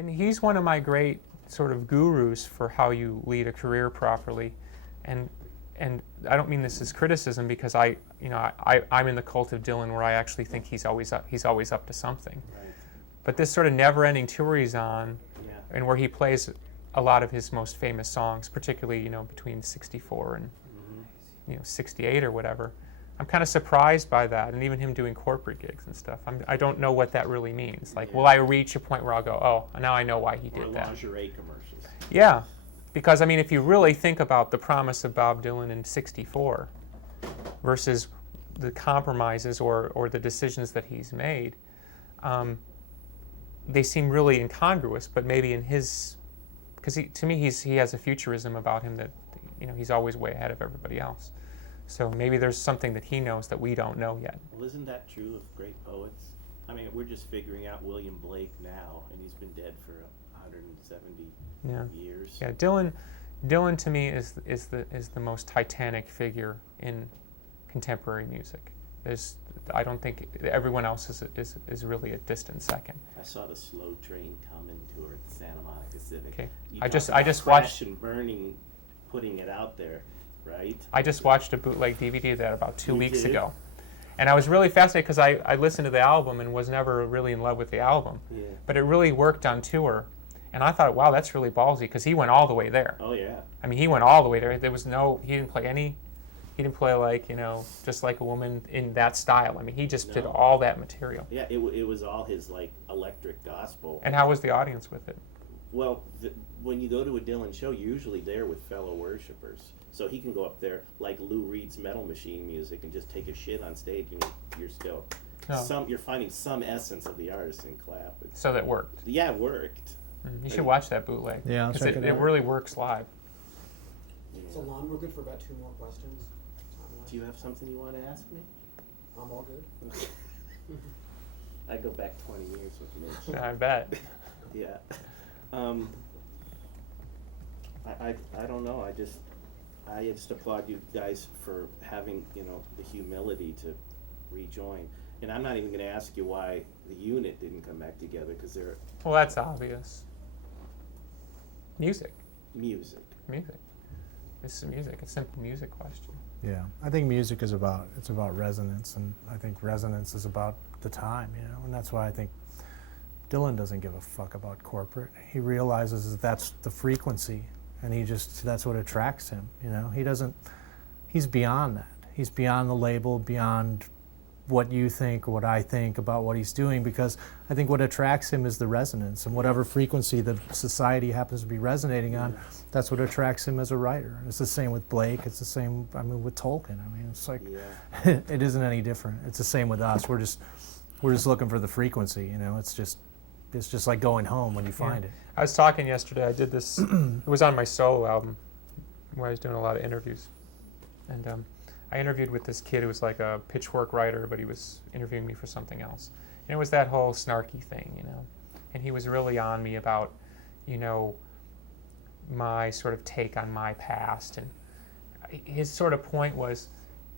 and he's one of my great sort of gurus for how you lead a career properly, and I don't mean this as criticism, because I'm in the cult of Dylan where I actually think he's always up to something. Right. But this sort of never-ending tour he's on, Yeah. and where he plays a lot of his most famous songs, particularly between 64 and 68 or whatever. I'm kind of surprised by that, and even him doing corporate gigs and stuff. I don't know what that really means. Like, will I reach a point where I'll go, oh, now I know why he did that? Or lingerie commercials. Yeah, because I mean, if you really think about the promise of Bob Dylan in '64 versus the compromises or the decisions that he's made, they seem really incongruous. But maybe in his, because to me he has a futurism about him that he's always way ahead of everybody else. So maybe there's something that he knows that we don't know yet. Well, isn't that true of great poets? I mean, we're just figuring out William Blake now, and he's been dead for 170 years. Yeah, Dylan to me is the most titanic figure in contemporary music. I don't think everyone else is really a distant second. I saw the slow train coming toward Santa Monica Civic. Okay, You I talk just about watched. Crash and Burning, putting it out there, right? I just watched a bootleg DVD of that about 2 You weeks did? ago, and I was really fascinated because I listened to the album and was never really in love with the album, Yeah. but it really worked on tour, and I thought, wow, that's really ballsy, because he went all the way there. Oh yeah. I mean, he went all the way there. There was he didn't play like Just Like a Woman in that style. I mean, he just did No. all that material. Yeah, it was all his like electric gospel. And how was the audience with it? Well, when you go to a Dylan show, you're usually there with fellow worshipers. So he can go up there like Lou Reed's Metal Machine music and just take a shit on stage, and you're still you're finding some essence of the artist and clap. So that worked. Yeah, it worked. You should watch that bootleg. Yeah, I'll 'cause check it it out. really works live. Yeah. So Lon, we're good for about 2 more questions. Do you have something you want to ask me? I'm all good. I go back 20 years with Mitch. I bet. Yeah. I don't know. I just applaud you guys for having the humility to rejoin. And I'm not even going to ask you why the unit didn't come back together, because they're Well, that's obvious. Music. music. It's music. It's a simple music question. Yeah, I think music is about resonance, and I think resonance is about the time, and that's why I think Dylan doesn't give a fuck about corporate. He realizes that's the frequency, and that's what attracts him. He's beyond that. He's beyond the label, beyond what you think or what I think about what he's doing, because I think what attracts him is the resonance, and whatever frequency the society happens to be resonating on, that's what attracts him as a writer. And it's the same with Blake. It's the same, with Tolkien. It's like, it isn't any different. It's the same with us. We're just looking for the frequency. It's just like going home when you find it. I was talking yesterday. I did this. It was on my solo album, where I was doing a lot of interviews, and I interviewed with this kid who was like a Pitchfork writer, but he was interviewing me for something else. And it was that whole snarky thing, And he was really on me about, my sort of take on my past. And his sort of point was,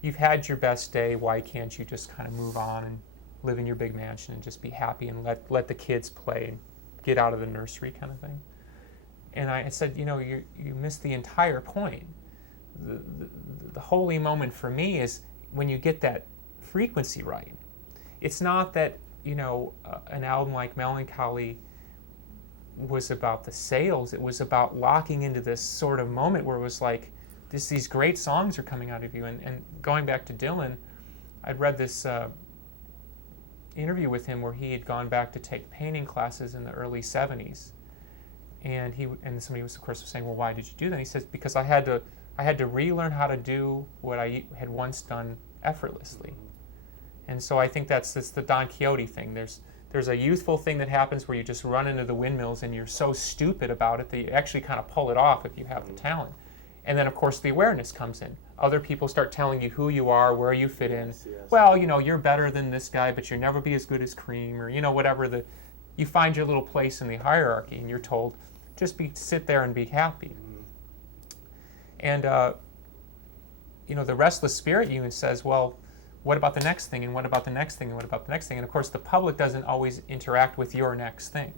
you've had your best day, why can't you just kind of move on and live in your big mansion and just be happy and let the kids play and get out of the nursery kind of thing? And I said, you missed the entire point. The holy moment for me is when you get that frequency right. It's not that an album like Melancholy was about the sales. It was about locking into this sort of moment where it was like these great songs are coming out of you. And going back to Dylan, I'd read this interview with him where he had gone back to take painting classes in the early 70s, and somebody was, of course, saying, well, why did you do that? And he says, because I had to relearn how to do what I had once done effortlessly. And so I think that's the Don Quixote thing. There's a youthful thing that happens where you just run into the windmills and you're so stupid about it that you actually kind of pull it off if you have the talent. And then, of course, the awareness comes in. Other people start telling you who you are, where you fit in. Yes. Well, you're better than this guy, but you'll never be as good as Cream, or, whatever. You find your little place in the hierarchy, and you're told, just sit there and be happy. And, the restless spirit unit says, well, what about the next thing, and what about the next thing, and what about the next thing? And, of course, the public doesn't always interact with your next thing.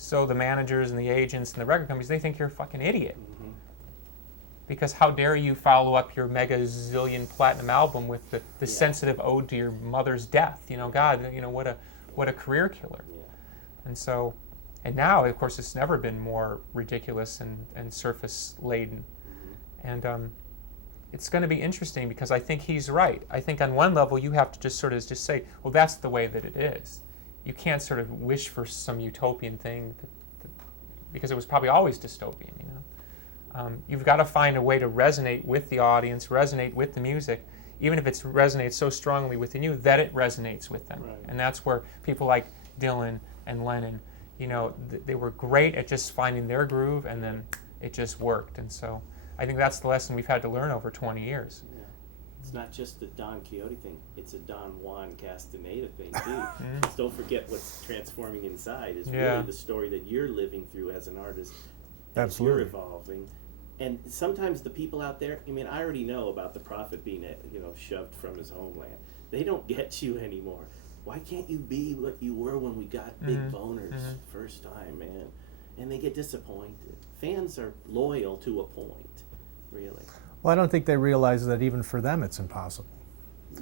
So the managers and the agents and the record companies, they think you're a fucking idiot. Mm-hmm. Because how dare you follow up your mega zillion platinum album with the Yeah. sensitive ode to your mother's death? You know, God, you know, what a career killer. Yeah. And so, and now, of course, it's never been more ridiculous and surface laden. Mm-hmm. And it's going to be interesting because I think he's right. I think on one level you have to just sort of just say, well, that's the way that it is. You can't sort of wish for some utopian thing because it was probably always dystopian, you know. You've got to find a way to resonate with the audience, resonate with the music, even if it resonates so strongly within you that it resonates with them. Right. And that's where people like Dylan and Lennon, you know, they were great at just finding their groove, and then it just worked. And so I think that's the lesson we've had to learn over 20 years. Yeah. It's not just the Don Quixote thing, it's a Don Juan Castaneda thing too. Mhm. Just don't forget what's transforming inside is Yeah. really the story that you're living through as an artist. As Absolutely. you're evolving. And sometimes the people out there, I mean, I already know about the prophet being, shoved from his homeland. They don't get you anymore. Why can't you be what you were when we got big Mhm. boners Mhm. first time, man? And they get disappointed. Fans are loyal to a point, really. Well, I don't think they realize that even for them it's impossible.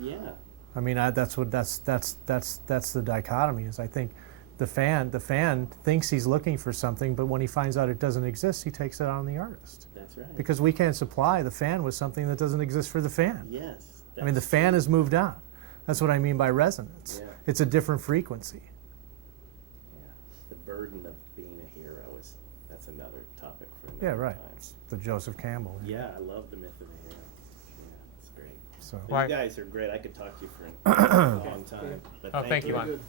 Yeah. I mean, that's the dichotomy. Is I think the fan thinks he's looking for something, but when he finds out it doesn't exist, he takes it on the artist. That's right. Because we can't supply the fan with something that doesn't exist for the fan. Yes. I mean, the that's fan true. has moved on. That's what I mean by resonance. Yeah. It's a different frequency. Yeah. The burden of being a hero that's another topic for Yeah, another right. time. It's the Joseph Campbell. Yeah, I love the myth of the hero. Yeah, it's great. So But Why- you guys are great. I could talk to you for a long time. But Oh, thank you, you. Lon. Good.